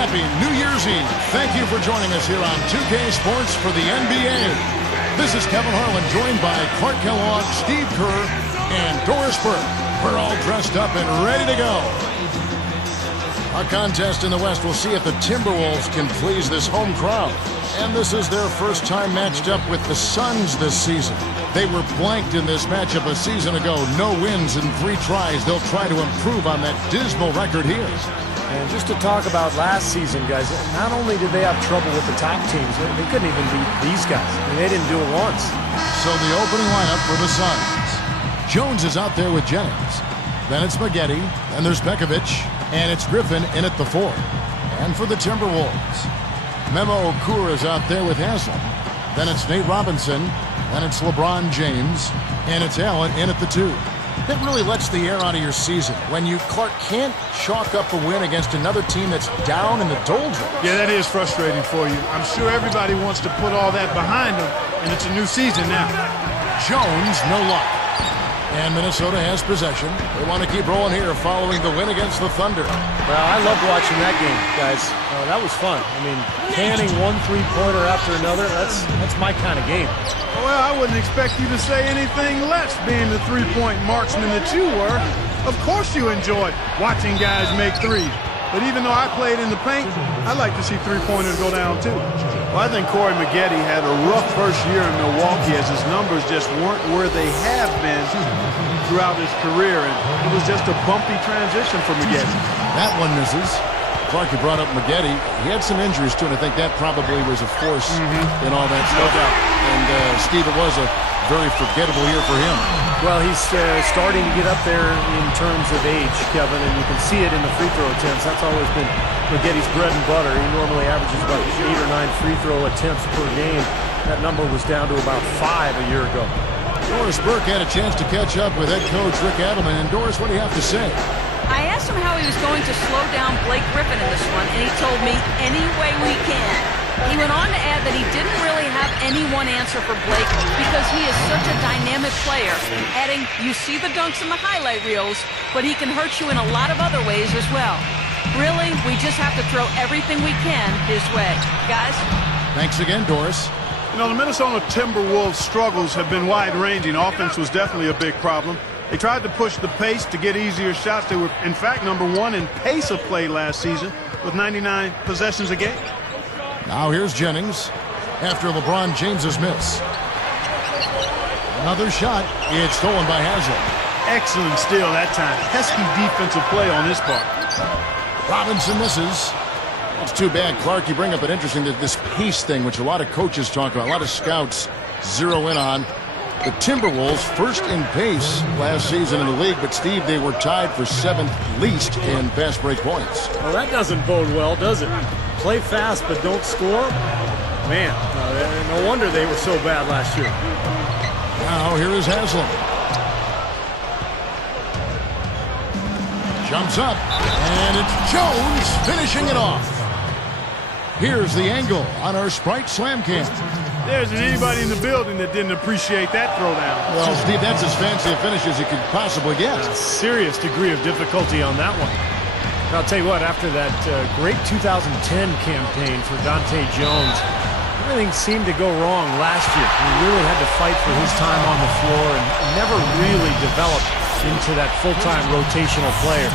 Happy New Year's Eve. Thank you for joining us here on 2K Sports for the NBA. This is Kevin Harlan, joined by Clark Kellogg, Steve Kerr, and Doris Burke. We're all dressed up and ready to go. Our contest in the West will see if the Timberwolves can please this home crowd. And this is their first time matched up with the Suns this season. They were blanked in this matchup a season ago. No wins in 3 tries. They'll try to improve on that dismal record here. And just to talk about last season, guys, not only did they have trouble with the top teams, they couldn't even beat these guys. I mean, they didn't do it once. So the opening lineup for the Suns. Jones is out there with Jennings. Then it's Maggette, and there's Pekovic, and it's Griffin in at the 4. And for the Timberwolves, Mehmet Okur is out there with Haslem. Then it's Nate Robinson, then it's LeBron James, and it's Allen in at the 2. That really lets the air out of your season when you, Clark, can't chalk up a win against another team that's down in the doldrums. Yeah, that is frustrating for you. I'm sure everybody wants to put all that behind them, and it's a new season now. Jones, no luck. And Minnesota has possession. They want to keep rolling here following the win against the Thunder. Well, I loved watching that game, guys. That was fun. I mean, canning one three-pointer after another, that's my kind of game. Well, I wouldn't expect you to say anything less, being the three-point marksman that you were. Of course you enjoy watching guys make threes. But even though I played in the paint, I like to see three-pointers go down, too. Well, I think Corey Maggette had a rough first year in Milwaukee as his numbers just weren't where they have been throughout his career. And it was just a bumpy transition for Maggette. That one misses. Clark, you brought up Maggette. He had some injuries, too, and I think that probably was a force in all that stuff. No doubt. And, Steve, it was a very forgettable year for him. Well, he's starting to get up there in terms of age, Kevin, and you can see it in the free throw attempts. That's always been Magette's bread and butter. He normally averages about 8 or 9 free throw attempts per game. That number was down to about 5 a year ago. Doris Burke had a chance to catch up with head coach Rick Adelman. And, Doris, what do you have to say? I asked him how he was going to slow down Blake Griffin in this one, and he told me, any way we can. He went on to add that he didn't really have any one answer for Blake because he is such a dynamic player, adding, you see the dunks in the highlight reels, but he can hurt you in a lot of other ways as well. Really, we just have to throw everything we can his way. Guys? Thanks again, Doris. You know, the Minnesota Timberwolves' struggles have been wide-ranging. Offense was definitely a big problem. They tried to push the pace to get easier shots. They were, in fact, #1 in pace of play last season with 99 possessions a game. Now here's Jennings after LeBron James's miss. Another shot. It's stolen by Haslem. Excellent steal that time. Pesky defensive play on his part. Robinson misses. It's too bad, Clark. You bring up an interesting this pace thing, which a lot of coaches talk about, a lot of scouts zero in on. The Timberwolves first in pace last season in the league, but Steve, they were tied for 7th least in fast break points. Well, that doesn't bode well, does it? Play fast but don't score? Man, no wonder they were so bad last year. Now here is Haslem. Jumps up, and it's Jones finishing it off. Here's the angle on our Sprite Slam Cam. There isn't anybody in the building that didn't appreciate that throwdown. Well, Steve, that's as fancy a finish as you could possibly get. A serious degree of difficulty on that one. And I'll tell you what, after that great 2010 campaign for Dante Jones, everything seemed to go wrong last year. He really had to fight for his time on the floor and never really developed into that full-time rotational player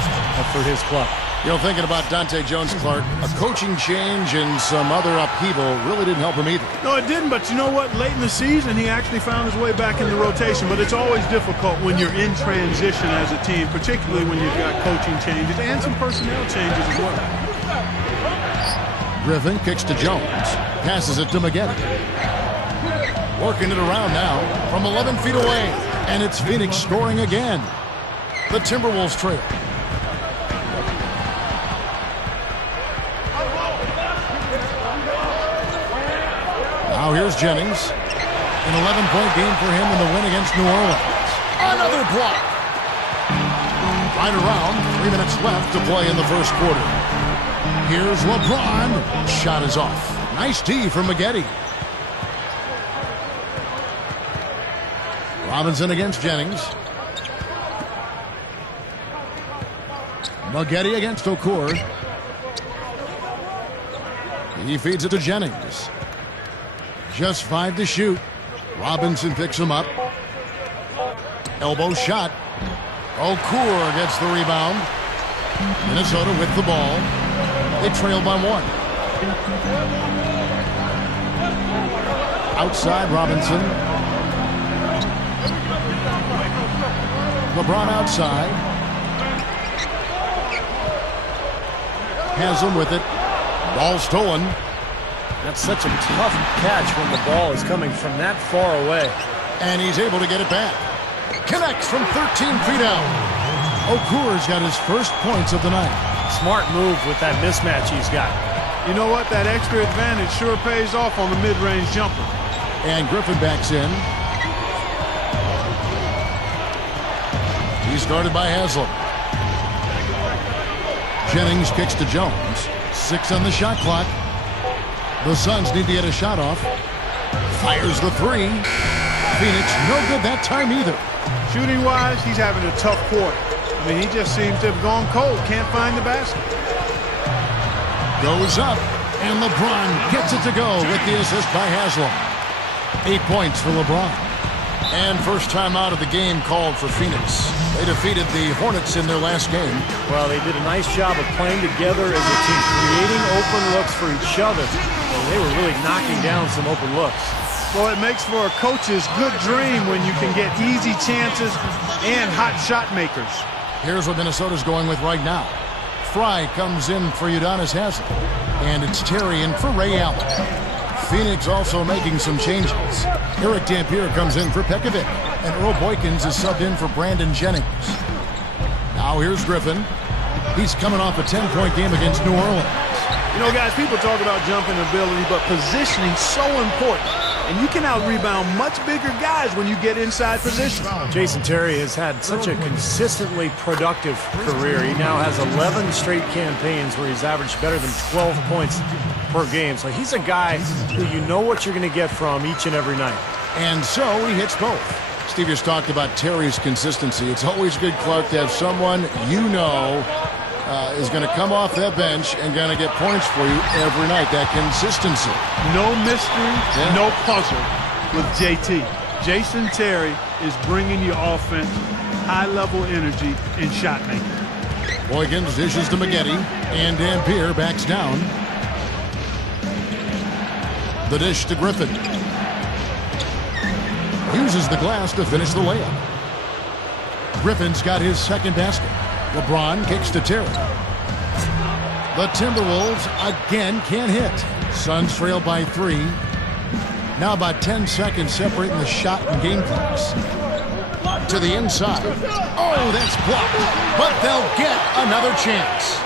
for his club. You know, thinking about Dante Jones, Clark, a coaching change and some other upheaval really didn't help him either. No, it didn't, but you know what? Late in the season, he actually found his way back in the rotation, but it's always difficult when you're in transition as a team, particularly when you've got coaching changes and some personnel changes as well. Griffin kicks to Jones, passes it to Maggette. Working it around now from 11 feet away, and it's Phoenix scoring again. The Timberwolves trail. Now here's Jennings. An 11-point game for him in the win against New Orleans. Another block. Right around, 3 minutes left to play in the first quarter. Here's LeBron. Shot is off. Nice D from Maggette. Robinson against Jennings. Maggette against Okur. He feeds it to Jennings. Just 5 to shoot. Robinson picks him up. Elbow shot. Okur gets the rebound. Minnesota with the ball. They trail by 1. Outside Robinson. LeBron outside. Haslem with it. Ball stolen. That's such a tough catch when the ball is coming from that far away. And he's able to get it back. Connects from 13 feet out. Okur's got his first points of the night. Smart move with that mismatch he's got. You know what? That extra advantage sure pays off on the mid-range jumper. And Griffin backs in. He's guarded by Haslem. Jennings kicks to Jones. 6 on the shot clock. The Suns need to get a shot off. Fires the 3. Phoenix no good that time either. Shooting-wise, he's having a tough quarter. I mean, he just seems to have gone cold. Can't find the basket. Goes up, and LeBron gets it to go with the assist by Haslem. 8 points for LeBron. And first time out of the game called for Phoenix. They defeated the Hornets in their last game. Well, they did a nice job of playing together as a team, creating open looks for each other. And they were really knocking down some open looks. Well, it makes for a coach's good dream when you can get easy chances and hot shot makers. Here's what Minnesota's going with right now. Frye comes in for Udonis Haslem. And it's Terry in for Ray Allen. Phoenix also making some changes. Eric Dampier comes in for Pekovic. And Earl Boykins is subbed in for Brandon Jennings. Now here's Griffin. He's coming off a 10-point game against New Orleans. You know, guys, people talk about jumping ability, but positioning so important. And you can out-rebound much bigger guys when you get inside position. Jason Terry has had such a consistently productive career. He now has 11 straight campaigns where he's averaged better than 12 points per game. So he's a guy who you know what you're going to get from each and every night. And so he hits both. Steve just talked about Terry's consistency. It's always good, Clark, to have someone you know is going to come off that bench and going to get points for you every night. That consistency. No mystery, no puzzle with JT. Jason Terry is bringing you offense, high-level energy, and shot making. Boykins dishes to Maggette, and Dampier backs down. The dish to Griffin. Uses the glass to finish the layup. Griffin's got his second basket. LeBron kicks to Terry. The Timberwolves again can't hit. Suns trail by 3. Now about 10 seconds separating the shot and game clocks. To the inside. Oh, that's blocked. But they'll get another chance.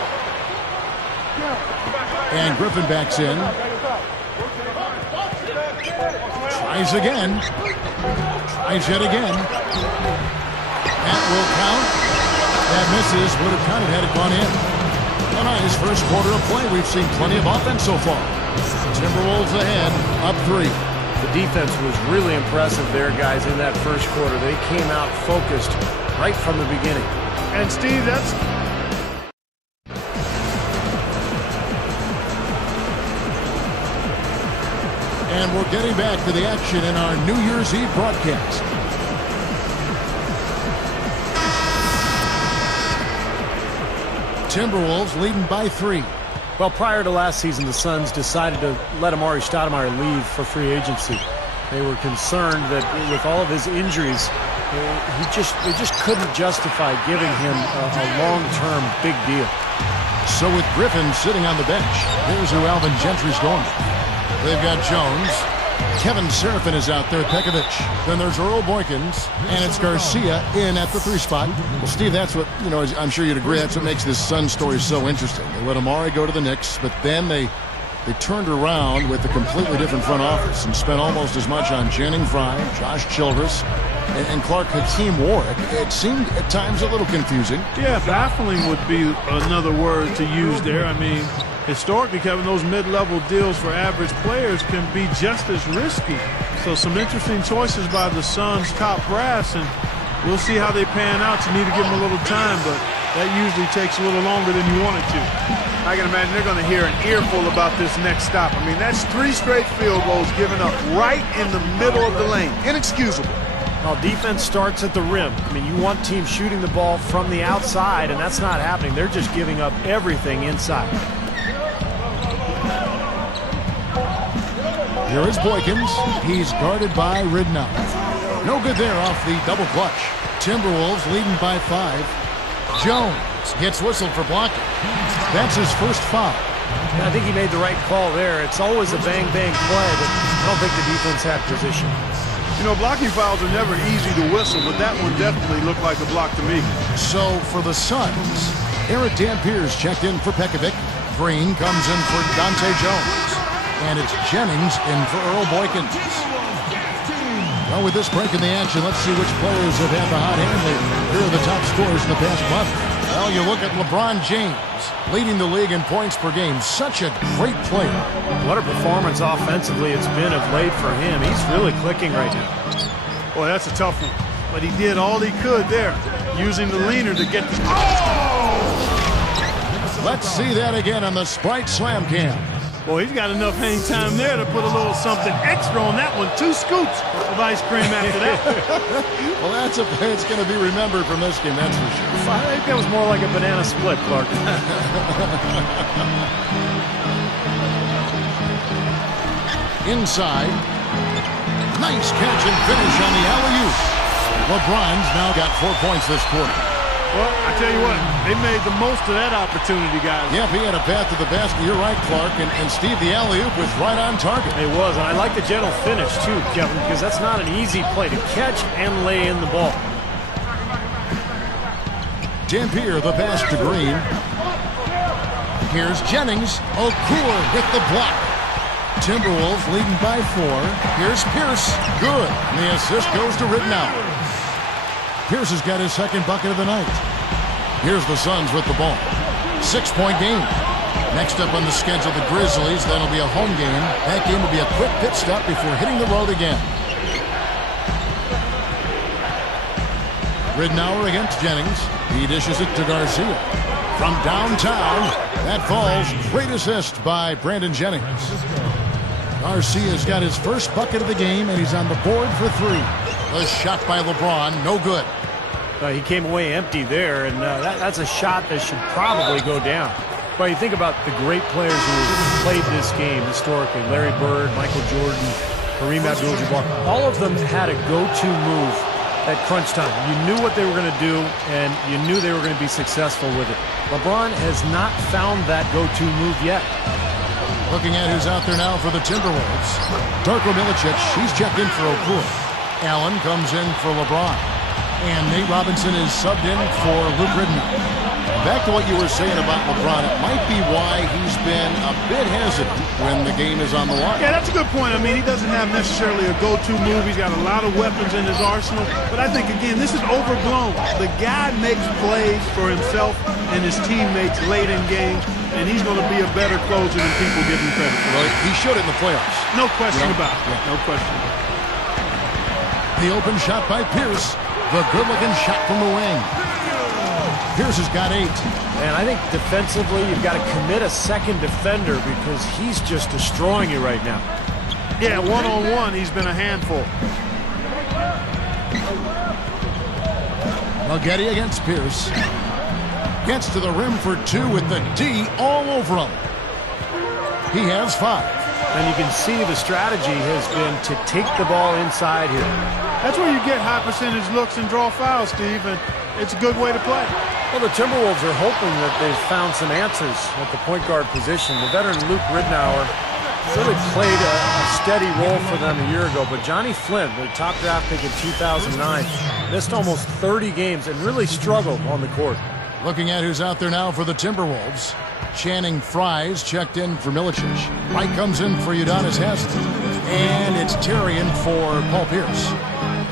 And Griffin backs in. Tries again. Tries yet again. That will count. That misses. Would have counted had it gone in. A nice first quarter of play. We've seen plenty of offense so far. Timberwolves ahead, up 3. The defense was really impressive there, guys, in that first quarter. They came out focused right from the beginning. And, Steve, that's... And we're getting back to the action in our New Year's Eve broadcast. Timberwolves leading by 3. Well, prior to last season, the Suns decided to let Amari Stoudemire leave for free agency. They were concerned that with all of his injuries, they just couldn't justify giving him a long-term big deal. So with Griffin sitting on the bench, here's who Alvin Gentry's going. They've got Jones. Kevin Seraphin is out there, Pekovic. Then there's Earl Boykins, and it's Garcia in at the 3 spot. Well, Steve, that's what, you know, I'm sure you'd agree, that's what makes this Sun story so interesting. They let Amari go to the Knicks, but then they turned around with a completely different front office and spent almost as much on Channing Frye, Josh Childress, and Clark Hakeem Warwick. It seemed at times a little confusing. Yeah, baffling would be another word to use there. I mean, historically, Kevin, those mid-level deals for average players can be just as risky. So some interesting choices by the Suns' top brass, and we'll see how they pan out. You need to give them a little time, but That usually takes a little longer than you want it to. I can imagine they're going to hear an earful about this next stop. I mean, that's 3 straight field goals given up right in the middle of the lane. Inexcusable. Well, defense starts at the rim. I mean, you want teams shooting the ball from the outside, and that's not happening. They're just giving up everything inside. Here is Boykins. He's guarded by Ridnour. No good there off the double clutch. Timberwolves leading by 5. Jones gets whistled for blocking. That's his first foul. I think he made the right call there. It's always a bang-bang play, but I don't think the defense had position. You know, blocking fouls are never easy to whistle, but that one definitely looked like a block to me. So for the Suns, Eric Dampiers checked in for Pekovic. Green comes in for Dante Jones. And it's Jennings in for Earl Boykins. Well, with this break in the action, let's see which players have had the hot hand lately. Here are the top scorers in the past month. Well, you look at LeBron James, leading the league in points per game. Such a great player. What a performance offensively it's been of late for him. He's really clicking right now. Boy, that's a tough one. But he did all he could there, using the leaner to get the... Oh! Let's see that again on the Sprite Slam Cam. Boy, he's got enough hang time there to put a little something extra on that one. 2 scoops of ice cream after that. Well, that's a play that's going to be remembered from this game, that's for sure. I think that was more like a banana split, Clark. Inside. Nice catch and finish on the alley-oop. LeBron's now got 4 points this quarter. Well, I tell you what, they made the most of that opportunity, guys. Yep, he had a path to the basket. You're right, Clark. And Steve, the alley-oop was right on target. It was, and I like the gentle finish, too, Kevin, because that's not an easy play to catch and lay in the ball. Dampier, the pass to Green. Here's Jennings. Okur with the block. Timberwolves leading by 4. Here's Pierce. Good. And the assist goes to Ridnour. Pierce has got his second bucket of the night. Here's the Suns with the ball. 6-point game. Next up on the schedule, the Grizzlies. That'll be a home game. That game will be a quick pit stop before hitting the road again. Ridnour against Jennings. He dishes it to Garcia. From downtown, that falls. Great assist by Brandon Jennings. Garcia's got his first bucket of the game, and he's on the board for 3. The shot by LeBron, no good. He came away empty there, and that's a shot that should probably go down. But you think about the great players who have played this game historically. Larry Bird, Michael Jordan, Kareem Abdul-Jabbar. All of them had a go-to move at crunch time. You knew what they were going to do, and you knew they were going to be successful with it. LeBron has not found that go-to move yet. Looking at who's out there now for the Timberwolves. Darko Milicic, he's checked in for Okur. Allen comes in for LeBron. And Nate Robinson is subbed in for Luke Ridnour. Back to what you were saying about LeBron, it might be why he's been a bit hesitant when the game is on the line. Yeah, that's a good point. I mean, he doesn't have necessarily a go-to move. He's got a lot of weapons in his arsenal. But I think, again, this is overblown. The guy makes plays for himself and his teammates late in games, and he's going to be a better closer than people give him credit for. Well, he showed it in the playoffs. No question about it. Yeah. No question. The open shot by Pierce. The good-looking shot from the wing. Pierce has got 8. And I think defensively, you've got to commit a second defender because he's just destroying you right now. Yeah, one-on-one, he's been a handful. Getty against Pierce. Gets to the rim for 2 with the D all over him. He has 5. And you can see the strategy has been to take the ball inside here. That's where you get high percentage looks and draw fouls, Steve, and it's a good way to play. Well, the Timberwolves are hoping that they've found some answers at the point guard position. The veteran Luke Ridnour really played a steady role for them a year ago, but Johnny Flynn, their top draft pick in 2009, missed almost 30 games and really struggled on the court. Looking at who's out there now for the Timberwolves. Channing Frye's checked in for Milicic. Wright comes in for Udonis Haslem. And it's Terrian for Paul Pierce.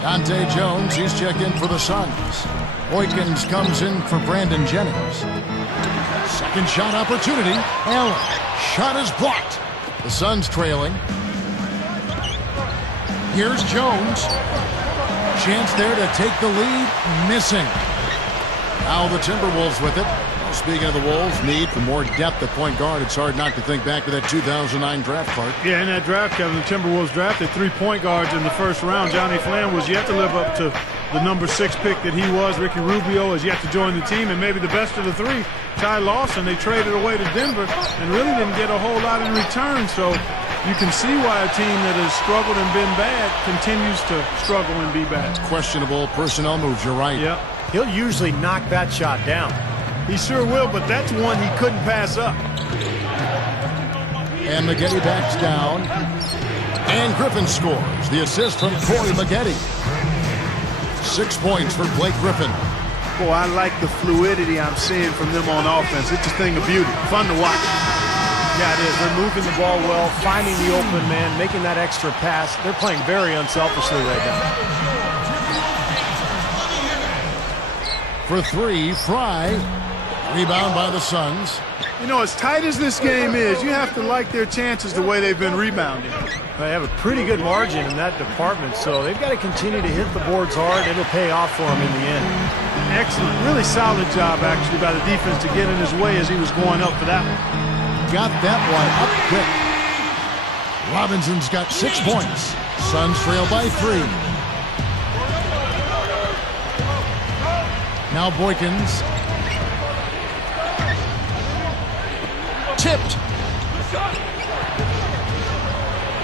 Dante Jones, he's checked in for the Suns. Boykins comes in for Brandon Jennings. Second shot opportunity. Allen. Shot is blocked. The Suns trailing. Here's Jones. Chance there to take the lead. Missing. Now the Timberwolves with it. Well, speaking of the Wolves' need for more depth at point guard, it's hard not to think back to that 2009 draft part. Yeah, in that draft, Kevin, the Timberwolves drafted 3 point guards in the first round. Johnny Flynn was yet to live up to the number 6 pick that he was. Ricky Rubio has yet to join the team, and maybe the best of the 3, Ty Lawson, they traded away to Denver and really didn't get a whole lot in return. So you can see why a team that has struggled and been bad continues to struggle and be bad. Questionable personnel moves, you're right. Yep. He'll usually knock that shot down. He sure will, but that's one he couldn't pass up. And Maggette backs down. And Griffin scores. The assist from Corey Maggette. 6 points for Blake Griffin. Boy, I like the fluidity I'm seeing from them on offense. It's a thing of beauty. Fun to watch. Yeah, it is. They're moving the ball well, finding the open man, making that extra pass. They're playing very unselfishly right now. For 3, Frye. Rebound by the Suns. You know, as tight as this game is, you have to like their chances the way they've been rebounding. They have a pretty good margin in that department, so they've got to continue to hit the boards hard. It'll pay off for them in the end. Excellent. Really solid job, actually, by the defense to get in his way as he was going up for that one. Got that one up quick. Robinson's got 6 points. Suns trail by 3. Now Boykins. Tipped.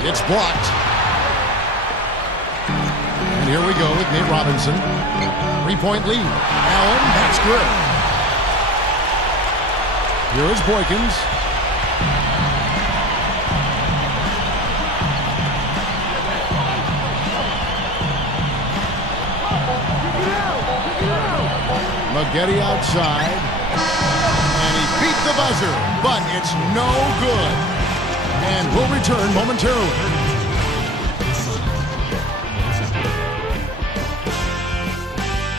It's blocked. And here we go with Nate Robinson. 3-point lead. Allen, that's good. Here is Boykins. Maggette outside. And he beat the buzzer, but it's no good. And will return momentarily.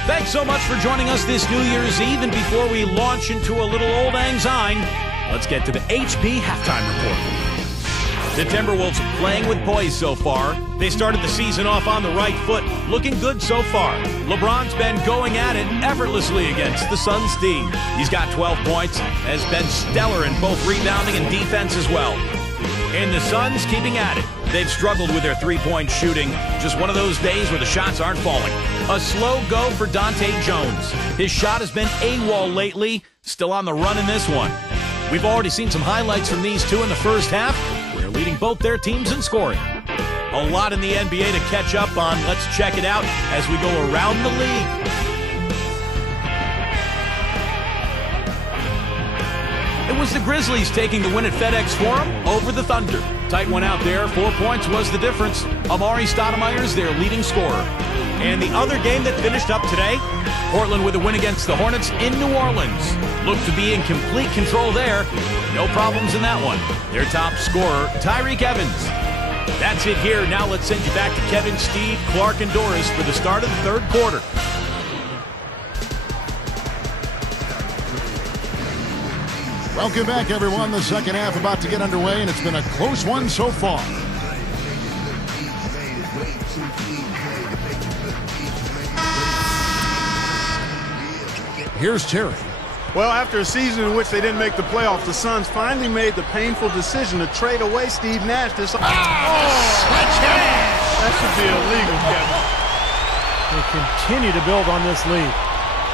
Thanks so much for joining us this New Year's Eve. And before we launch into a little old lang syne, let's get to the HP halftime report. The Timberwolves playing with poise so far. They started the season off on the right foot, looking good so far. LeBron's been going at it effortlessly against the Suns D. He's got 12 points, has been stellar in both rebounding and defense as well. And the Suns keeping at it. They've struggled with their three-point shooting. Just one of those days where the shots aren't falling. A slow go for Dante Jones. His shot has been AWOL lately. Still on the run in this one. We've already seen some highlights from these two in the first half. We're leading both their teams in scoring. A lot in the NBA to catch up on. Let's check it out as we go around the league. It was the Grizzlies taking the win at FedEx Forum over the Thunder. Tight one out there. 4 points was the difference. Amari Stoudemire's their leading scorer. And the other game that finished up today, Portland with a win against the Hornets in New Orleans. Looked to be in complete control there. No problems in that one. Their top scorer, Tyreke Evans. That's it here. Now let's send you back to Kevin, Steve, Clark, and Doris for the start of the third quarter. Welcome back, everyone. The second half about to get underway, and it's been a close one so far. Here's Terry. Well, after a season in which they didn't make the playoffs, the Suns finally made the painful decision to trade away Steve Nash this That should be illegal, Kevin. They continue to build on this lead.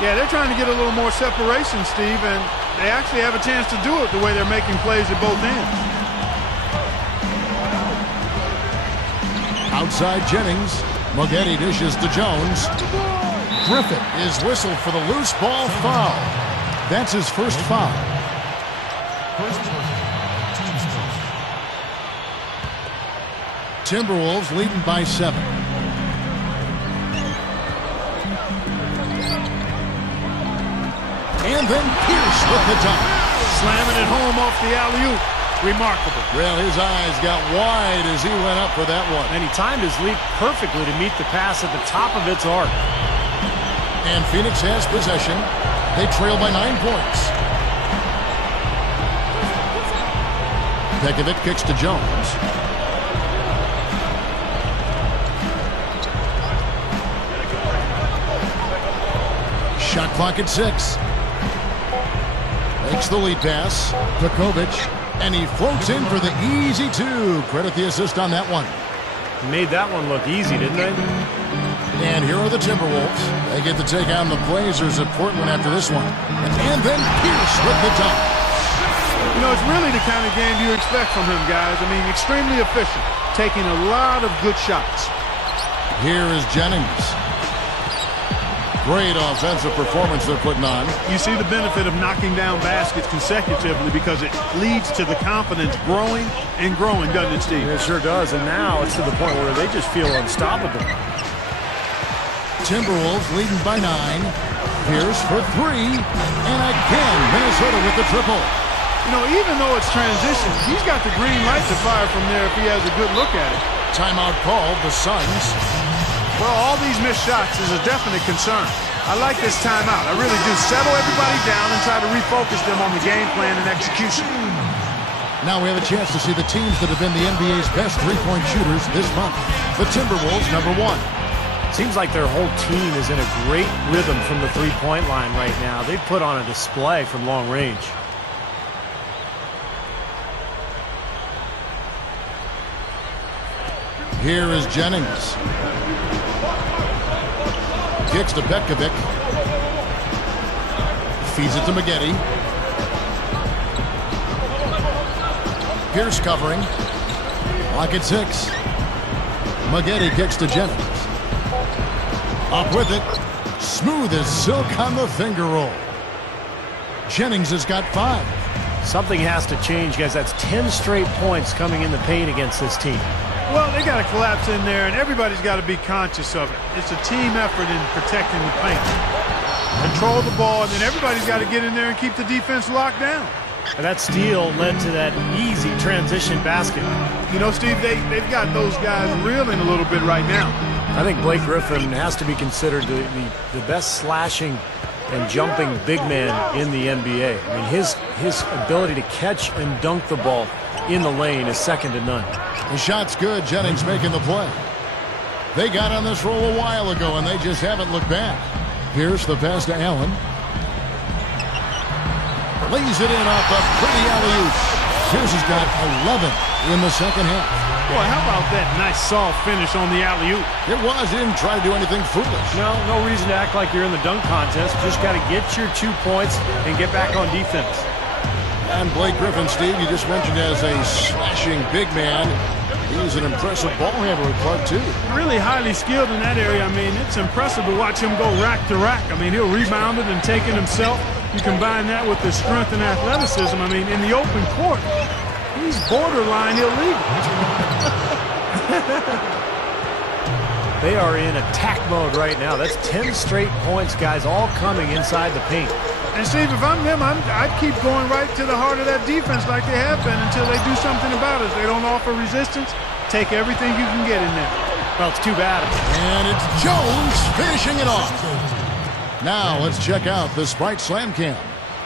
Yeah, they're trying to get a little more separation, Steve, and they actually have a chance to do it the way they're making plays at both ends. Outside Jennings. Maggette dishes to Jones. Griffin is whistled for the loose ball foul. That's his first foul. Timberwolves leading by 7. And then Pierce with the dunk. Slamming it home off the alley-oop. Remarkable. Well, his eyes got wide as he went up for that one. And he timed his leap perfectly to meet the pass at the top of its arc. And Phoenix has possession. They trail by 9 points. Pekovic kicks to Jones. Shot clock at 6. Makes the lead pass. Pekovic. And he floats in for the easy 2. Credit the assist on that one. Made that one look easy, didn't they? And here are the Timberwolves. They get to take on the Blazers at Portland after this one. And then Pierce with the dunk. You know, it's really the kind of game you expect from him, guys. I mean, extremely efficient, taking a lot of good shots. Here is Jennings. Great offensive performance they're putting on. You see the benefit of knocking down baskets consecutively because it leads to the confidence growing and growing, doesn't it, Steve? It sure does, and now it's to the point where they just feel unstoppable. Timberwolves leading by 9. Pierce for 3. And again, Minnesota with the triple. You know, even though it's transition, he's got the green light to fire from there if he has a good look at it. Timeout called, the Suns. Well, all these missed shots is a definite concern. I like this timeout. I really do. Settle everybody down and try to refocus them on the game plan and execution. Now we have a chance to see the teams that have been the NBA's best three-point shooters this month. The Timberwolves, number 1. Seems like their whole team is in a great rhythm from the three-point line right now. They put on a display from long range. Here is Jennings. Kicks to Pekovic. Feeds it to Maggette. Pierce covering. Clock at 6. Maggette kicks to Jennings. Up with it. Smooth as silk on the finger roll. Jennings has got 5. Something has to change, guys. That's 10 straight points coming in the paint against this team. Well, they got to collapse in there, and everybody's got to be conscious of it. It's a team effort in protecting the paint. Control the ball, and then everybody's got to get in there and keep the defense locked down. And that steal led to that easy transition basket. You know, Steve, they've got those guys reeling a little bit right now. I think Blake Griffin has to be considered the best slashing and jumping big man in the NBA. I mean, his ability to catch and dunk the ball in the lane is second to none. The shot's good. Jennings making the play. They got on this roll a while ago, and they just haven't looked back. Pierce the pass to Allen. Lays it in off a pretty alley-oop. Pierce has got 11 in the second half. Boy, how about that nice soft finish on the alley-oop? It was. He didn't try to do anything foolish. No reason to act like you're in the dunk contest. Just got to get your 2 points and get back on defense. And Blake Griffin, Steve, you just mentioned as a slashing big man. He's an impressive ball handler, Clark, too. Really highly skilled in that area. I mean, it's impressive to watch him go rack to rack. I mean, he'll rebound it and take it himself. You combine that with his strength and athleticism. I mean, in the open court, he's borderline illegal. They are in attack mode right now. That's 10 straight points, guys, all coming inside the paint. And, Steve, if I'm them, I'd keep going right to the heart of that defense like they have been until they do something about it. If they don't offer resistance, take everything you can get in there. Well, it's too bad. And it's Jones finishing it off. Now let's check out the Sprite Slam Cam.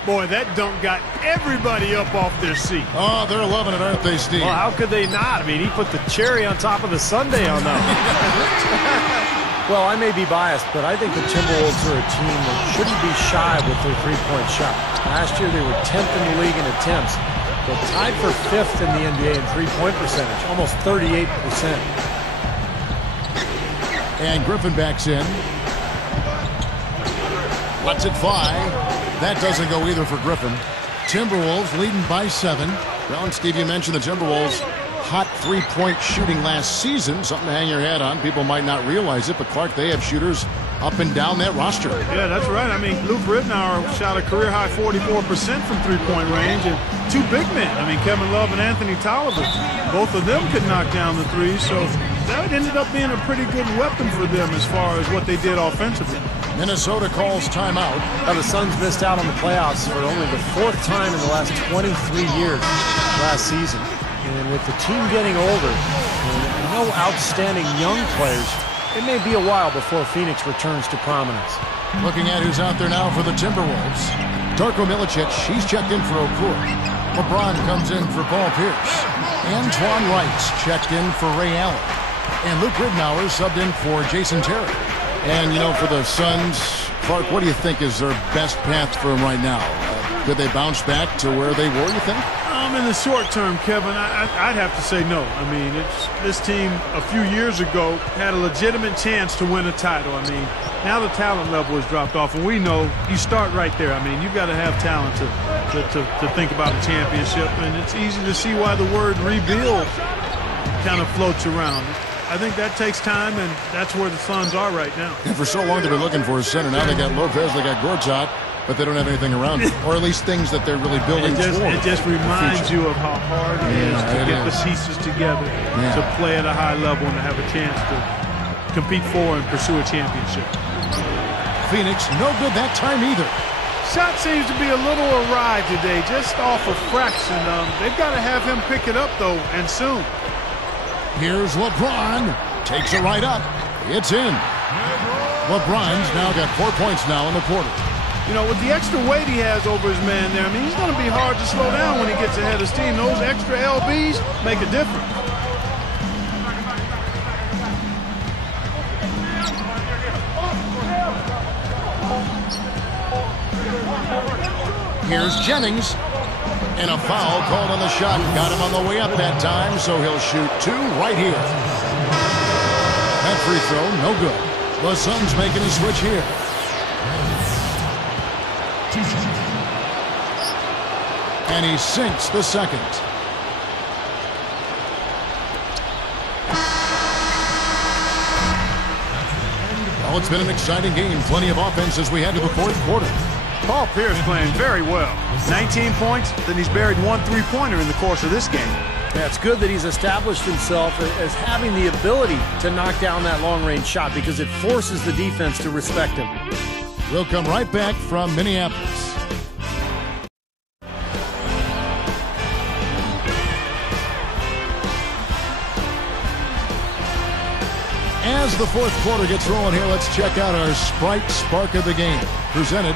Boy, that dunk got everybody up off their seat. Oh, they're loving it, aren't they, Steve? Well, how could they not? I mean, he put the cherry on top of the sundae on them. Well, I may be biased, but I think the Timberwolves are a team that shouldn't be shy with their three-point shot. Last year, they were 10th in the league in attempts, but tied for 5th in the NBA in three-point percentage, almost 38%. And Griffin backs in. Lets it fly. That doesn't go either for Griffin. Timberwolves leading by 7. Well, and Steve, you mentioned the Timberwolves' hot three-point shooting last season. Something to hang your hat on. People might not realize it, but Clark, they have shooters up and down that roster. Yeah, that's right. I mean, Ridnour shot a career-high 44% from three-point range, and 2 big men. I mean, Kevin Love and Anthony Tolliver. Both of them could knock down the threes, so that ended up being a pretty good weapon for them as far as what they did offensively. Minnesota calls timeout. Now, the Suns missed out on the playoffs for only the 4th time in the last 23 years last season. And with the team getting older and no outstanding young players, it may be a while before Phoenix returns to prominence. Looking at who's out there now for the Timberwolves. Darko Milicic, he's checked in for Okur. LeBron comes in for Paul Pierce. Antoine Wright's checked in for Ray Allen. And Ridnour subbed in for Jason Terry. And, you know, for the Suns, Clark, what do you think is their best path for them right now? Could they bounce back to where they were, you think? In the short term, Kevin, I'd have to say no. I mean, this team a few years ago had a legitimate chance to win a title. I mean, now the talent level has dropped off, and we know you start right there. I mean, you've got to have talent to think about a championship, and it's easy to see why the word rebuild kind of floats around. I think that takes time, and that's where the Suns are right now. And for so long they've been looking for a center. Now they got Lopez, they got Gortat, but they don't have anything around it, or at least things that they're really building toward. It just reminds you of how hard it is to get the pieces together to play at a high level and to have a chance to compete for and pursue a championship. Phoenix, no good that time either. Shot seems to be a little awry today, just off a fraction. They've got to have him pick it up, though, and soon. Here's LeBron. Takes it right up. It's in. LeBron's now got 4 points now in the quarter. You know, with the extra weight he has over his man there, I mean, he's going to be hard to slow down when he gets ahead of steam. Those extra LBs make a difference. Here's Jennings. And a foul called on the shot. Got him on the way up that time, so he'll shoot 2 right here. That free throw, no good. The Suns making a switch here. And he sinks the second. Well, it's been an exciting game. Plenty of offense as we head to the fourth quarter. Paul Pierce playing very well. 19 points, then he's buried 1 3-pointer in the course of this game. Yeah, it's good that he's established himself as having the ability to knock down that long-range shot because it forces the defense to respect him. We'll come right back from Minneapolis. As the fourth quarter gets rolling here, let's check out our Sprite Spark of the Game, presented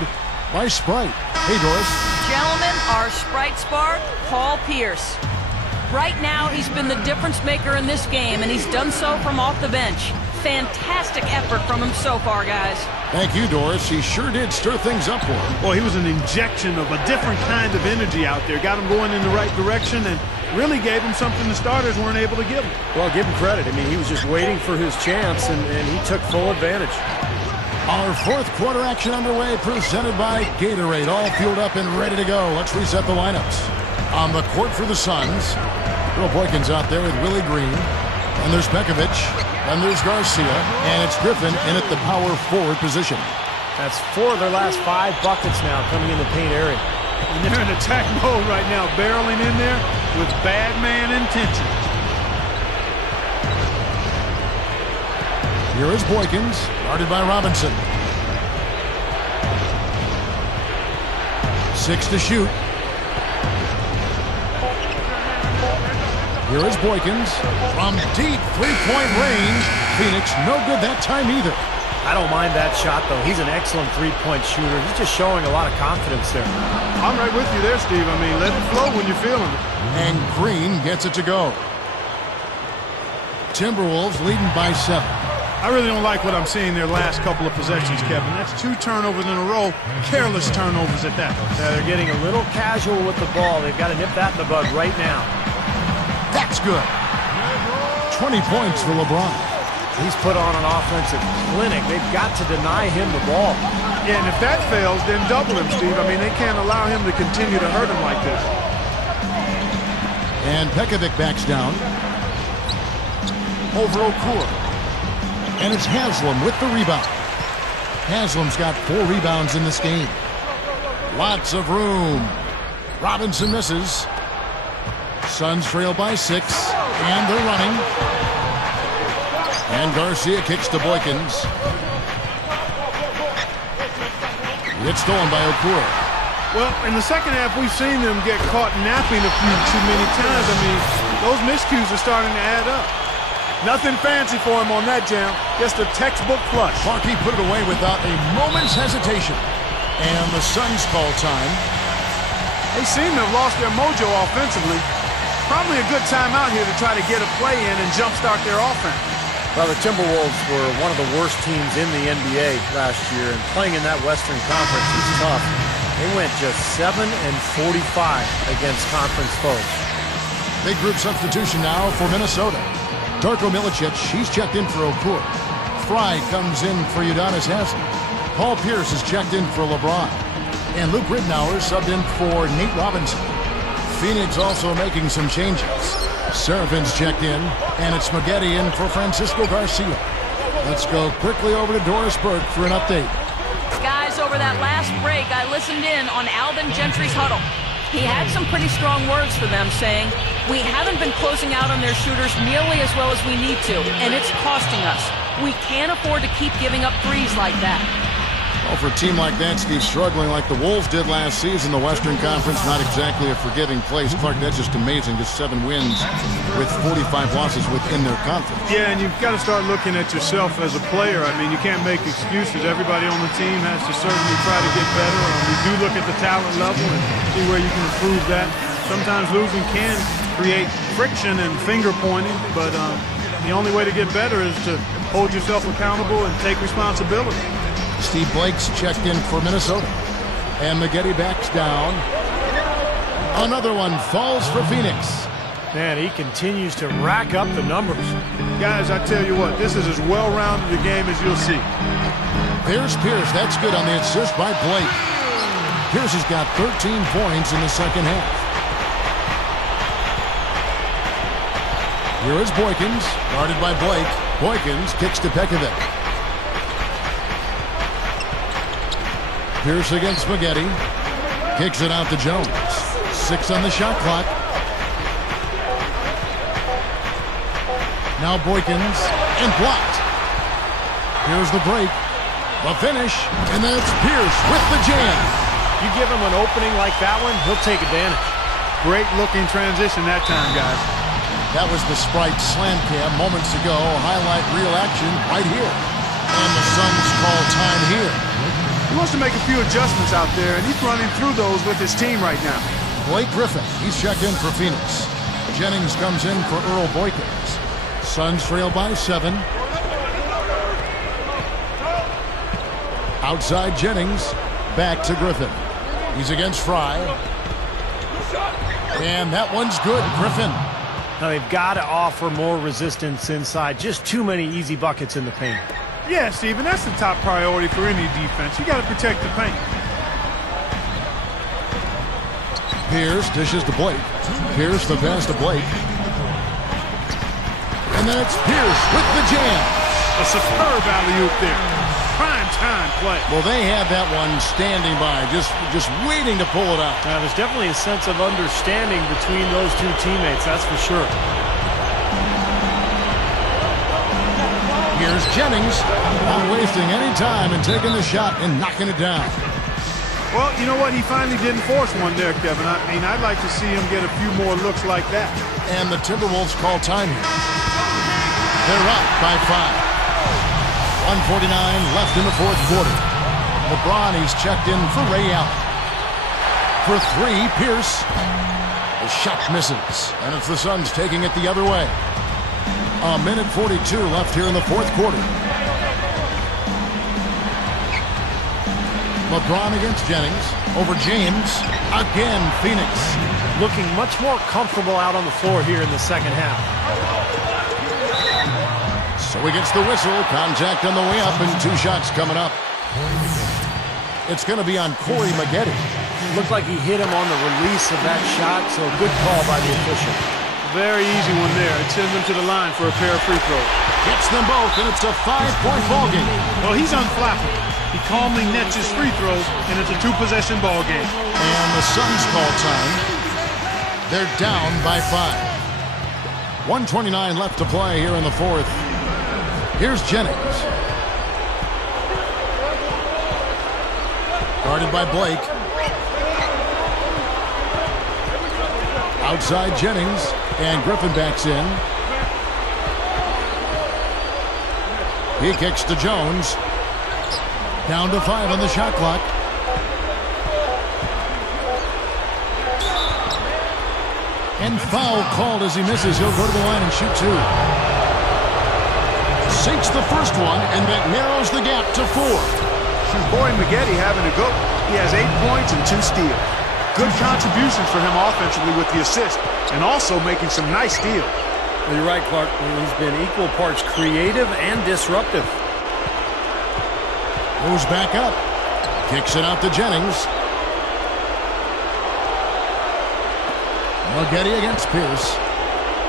by Sprite. Hey, Doris. Gentlemen, our Sprite Spark, Paul Pierce. Right now, he's been the difference maker in this game, and he's done so from off the bench. Fantastic effort from him so far, guys. Thank you, Doris. He sure did stir things up for him. Boy, he was an injection of a different kind of energy out there. Got him going in the right direction and really gave him something the starters weren't able to give him. Well, give him credit. I mean, he was just waiting for his chance, and he took full advantage. Our fourth quarter action underway, presented by Gatorade. All fueled up and ready to go. Let's reset the lineups. On the court for the Suns, Bill Boykins out there with Willie Green. And there's Pekovic. And there's Garcia. And it's Griffin in at the power forward position. That's 4 of their last 5 buckets now coming in the paint area. And they're in attack mode right now, barreling in there with bad man intentions. Here is Boykins, guarded by Robinson. 6 to shoot. Here is Boykins from deep three-point range. Phoenix, no good that time either. I don't mind that shot, though. He's an excellent three-point shooter. He's just showing a lot of confidence there. I'm right with you there, Steve. I mean, let it flow when you're feeling it. And Green gets it to go. Timberwolves leading by 7. I really don't like what I'm seeing their last couple of possessions, Kevin. That's 2 turnovers in a row. Careless turnovers at that. Yeah, they're getting a little casual with the ball. They've got to nip that in the bud right now. That's good. 20 points for LeBron. He's put on an offensive clinic. They've got to deny him the ball. Yeah, and if that fails, then double him, Steve. I mean, they can't allow him to continue to hurt him like this. And Pekovic backs down. Over Okur. And it's Haslem with the rebound. Haslem's got 4 rebounds in this game. Lots of room. Robinson misses. Suns trail by 6. And they're running. And Garcia kicks to Boykins. It's stolen by Okur. Well, in the second half, we've seen them get caught napping a few too many times. I mean, those miscues are starting to add up. Nothing fancy for him on that jam. Just a textbook flush. Clarkey put it away without a moment's hesitation. And the Suns call time. They seem to have lost their mojo offensively. Probably a good time out here to try to get a play in and jumpstart their offense. Well, the Timberwolves were one of the worst teams in the NBA last year, and playing in that Western Conference is tough. They went just 7-45 against conference foes. Big group substitution now for Minnesota. Darko Milicic, he's checked in for Okur. Frye comes in for Udonis Haslem. Paul Pierce is checked in for LeBron. And Luke Ridnour subbed in for Nate Robinson. Phoenix also making some changes. Serafin's checked in, and it's Spaghetti in for Francisco Garcia. Let's go quickly over to Doris Burke for an update. Guys, over that last break, I listened in on Alvin Gentry's huddle. He had some pretty strong words for them, saying, "We haven't been closing out on their shooters nearly as well as we need to, and it's costing us. We can't afford to keep giving up threes like that." Well, for a team like that, Steve, struggling like the Wolves did last season, the Western Conference, not exactly a forgiving place. Clark, that's just amazing. Just 7 wins with 45 losses within their conference. Yeah, and you've got to start looking at yourself as a player. I mean, you can't make excuses. Everybody on the team has to certainly try to get better. We do look at the talent level and see where you can improve that. Sometimes losing can create friction and finger pointing, but the only way to get better is to hold yourself accountable and take responsibility. Steve Blake's checked in for Minnesota. And Spaghetti backs down. Another one falls for Phoenix. Man, he continues to rack up the numbers. Guys, I tell you what, this is as well-rounded a game as you'll see. There's Pierce. That's good on the assist by Blake. Pierce has got 13 points in the second half. Here is Boykins, guarded by Blake. Boykins kicks to Pekovic. Pierce against Spaghetti. Kicks it out to Jones. 6 on the shot clock. Now Boykins, and blocked. Here's the break. The finish, and then it's Pierce with the jam. You give him an opening like that one, he'll take advantage. Great looking transition that time, guys. That was the Sprite slam cam moments ago. Highlight real action right here. And the Suns call time here. He wants to make a few adjustments out there, and he's running through those with his team right now. Blake Griffin, he's checked in for Phoenix. Jennings comes in for Earl Boykins. Suns trail by 7. Outside Jennings, back to Griffin. He's against Frye. And that one's good, Griffin. Now they've got to offer more resistance inside. Just too many easy buckets in the paint. Yeah, Steven, that's the top priority for any defense. You got to protect the paint. Pierce dishes to Blake. Pierce the pass to Blake. And then it's Pierce with the jam. A superb alley-oop there. Prime time play. Well, they had that one standing by, just waiting to pull it out. Now, there's definitely a sense of understanding between those two teammates, that's for sure. Here's Jennings, not wasting any time and taking the shot and knocking it down. Well, you know what? He finally didn't force one there, Kevin. I mean, I'd like to see him get a few more looks like that. And the Timberwolves call time here. They're up by 5. 1:49 left in the fourth quarter. LeBron, he's checked in for Ray Allen. For 3, Pierce. The shot misses, and it's the Suns taking it the other way. 1:42 left here in the fourth quarter. LeBron against Jennings. Over James. Again, Phoenix. Looking much more comfortable out on the floor here in the second half. So he gets the whistle. Contact on the way up, and 2 shots coming up. It's going to be on Corey Spaghetti. Looked like he hit him on the release of that shot, so good call by the official. Very easy one there. It sends them to the line for a pair of free throws. Hits them both, and it's a 5-point ball game. Well, he's unflappable. He calmly nets his free throws, and it's a 2-possession ball game. And the Suns call time. They're down by 5. 1:29 left to play here in the fourth. Here's Jennings. Guarded by Blake. Outside Jennings, and Griffin backs in. He kicks to Jones. Down to 5 on the shot clock. And foul called as he misses. He'll go to the line and shoot 2. sinks the first one, and that narrows the gap to 4. Boy, Maggette having a go. He has 8 points and 2 steals. Good contributions for him offensively with the assist, and also making some nice steals. Well, you're right, Clark. He's been equal parts creative and disruptive. Moves back up. Kicks it out to Jennings. Maggette against Pierce.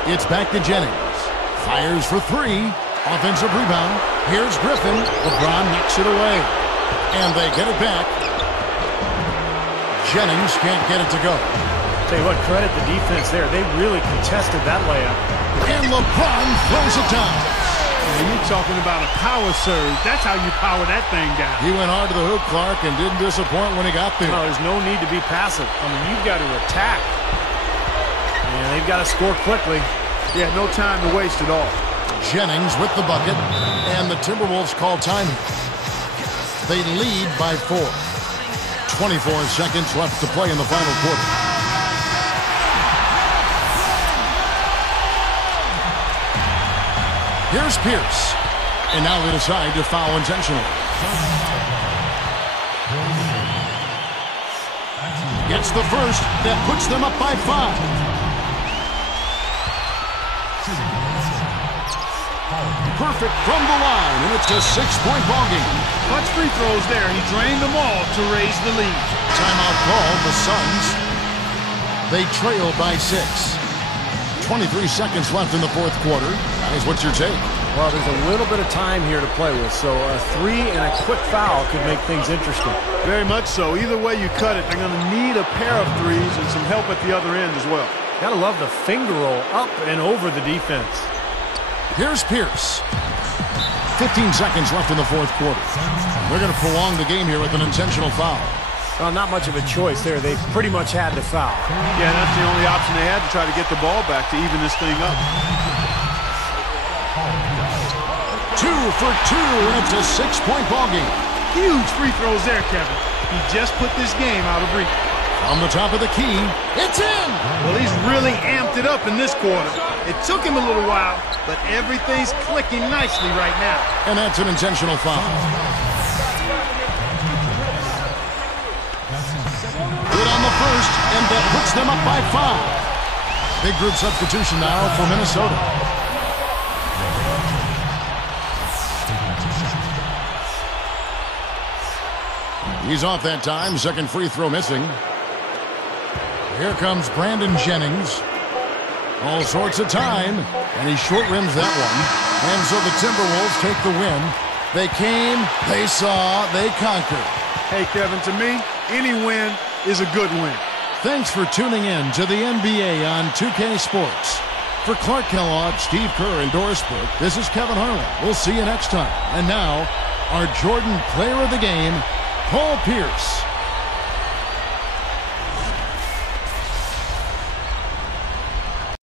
It's back to Jennings. Fires for 3. Offensive rebound. Here's Griffin. LeBron knocks it away. And they get it back. Jennings can't get it to go. Tell you what, credit the defense there. They really contested that layup. And LeBron throws it down. And you're talking about a power surge. That's how you power that thing down. He went hard to the hoop, Clark, and didn't disappoint when he got there. No, there's no need to be passive. I mean, you've got to attack. And they've got to score quickly. Yeah, no time to waste at all. Jennings with the bucket, and the Timberwolves call time. They lead by 4. 24 seconds left to play in the final quarter. Here's Pierce. And now they decide to foul intentionally. Gets the first. That puts them up by 5. Perfect from the line, and it's a 6-point ball game. Clutch free throws there. He drained them all to raise the lead. Timeout called. The Suns. They trail by 6. 23 seconds left in the fourth quarter. Guys, what's your take? Well, there's a little bit of time here to play with, so a 3 and a quick foul could make things interesting. Very much so. Either way you cut it, they're going to need a pair of threes and some help at the other end as well. Gotta love the finger roll up and over the defense. Here's Pierce. 15 seconds left in the fourth quarter. They're going to prolong the game here with an intentional foul. Well, not much of a choice there. They pretty much had to foul. Yeah, that's the only option they had to try to get the ball back to even this thing up. 2 for 2, and it's a 6-point ball game. Huge free throws there, Kevin. He just put this game out of reach. On the top of the key, it's in! Well, he's really amped it up in this quarter. It took him a little while, but everything's clicking nicely right now. And that's an intentional foul. Good on the first, and that puts them up by 5. Big group substitution now for Minnesota. He's off that time. Second free throw missing. Here comes Brandon Jennings. All sorts of time, and he short rims that one. And so the Timberwolves take the win. They came, they saw, they conquered. Hey, Kevin, to me, any win is a good win. Thanks for tuning in to the NBA on 2K Sports. For Clark Kellogg, Steve Kerr, and Doris Burke, this is Kevin Harlan. We'll see you next time. And now, our Jordan Player of the Game, Paul Pierce.